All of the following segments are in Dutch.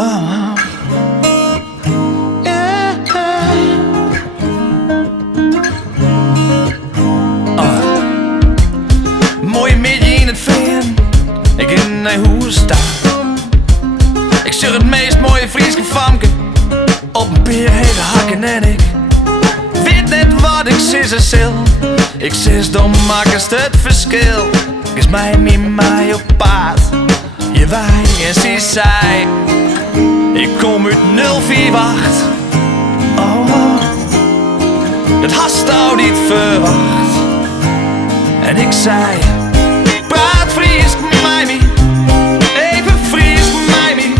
Oh. Yeah. Oh. Mooie midje in het veen, ik in een hoes sta. Ik zeg het meest mooie Frieske famke op een peer hete hakken en ik weet net wat ik zisse zil. Ik zis dan maakst het verschil. Is mij op paard, je wij en zie zij. Ik kom uit 048. Oh, dat hast al niet verwacht. En ik zei, praat Fries mij niet, even Fries mij niet.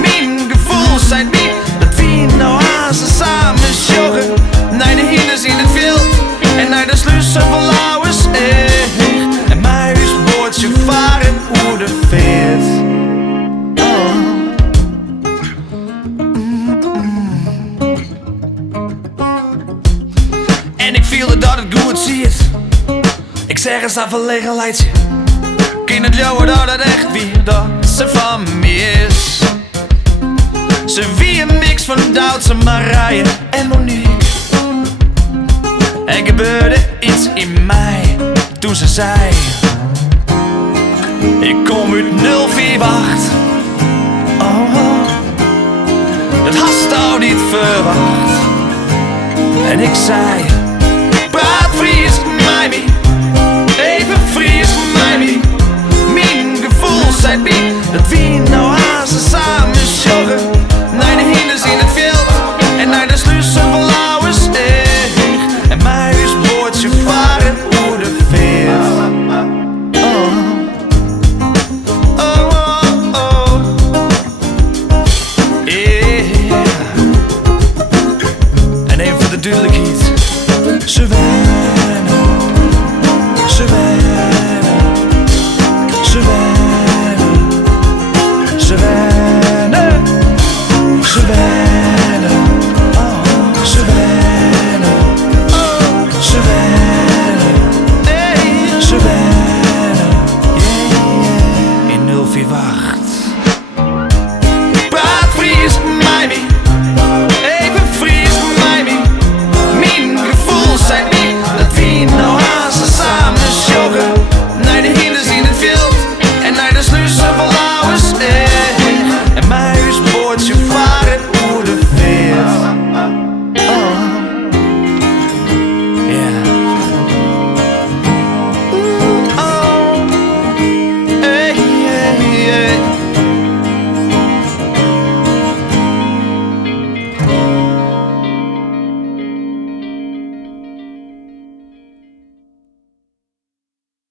Mijn gevoel zei niet, dat wie nou aan ze samen joggen naar de hinders in het veld en naar de slussen van Lauwers. En mijn huisboordje varen hoe de veert. En ik voelde dat het goed ziet. Ik zeg eens dat verlegen leidje. Kind het jou dat het echt wie dat ze van me is. Ze wie een mix van Duitse Marije en Monique. En gebeurde iets in mij toen ze zei, ik kom uit 048. Oh, dat hast al niet verwacht. En ik zei, praat Fries mij niet, even Fries mij niet. Mijn gevoel zei niet, dat wie nou aan ze samen joggen naar de hinders in het veld en naar de slussen van Lauwers. En mijn huisboordje varen hoe de veert. Oh. Oh, oh, oh. Yeah. En even voor de duidelijkheid. Ze wennen, ze wennen, ze wennen, ze wennen, ze wennen, oh, ze wennen, oh, ze wennen, nee, ze wennen, yeah, in 048. Praat Fries mij niet.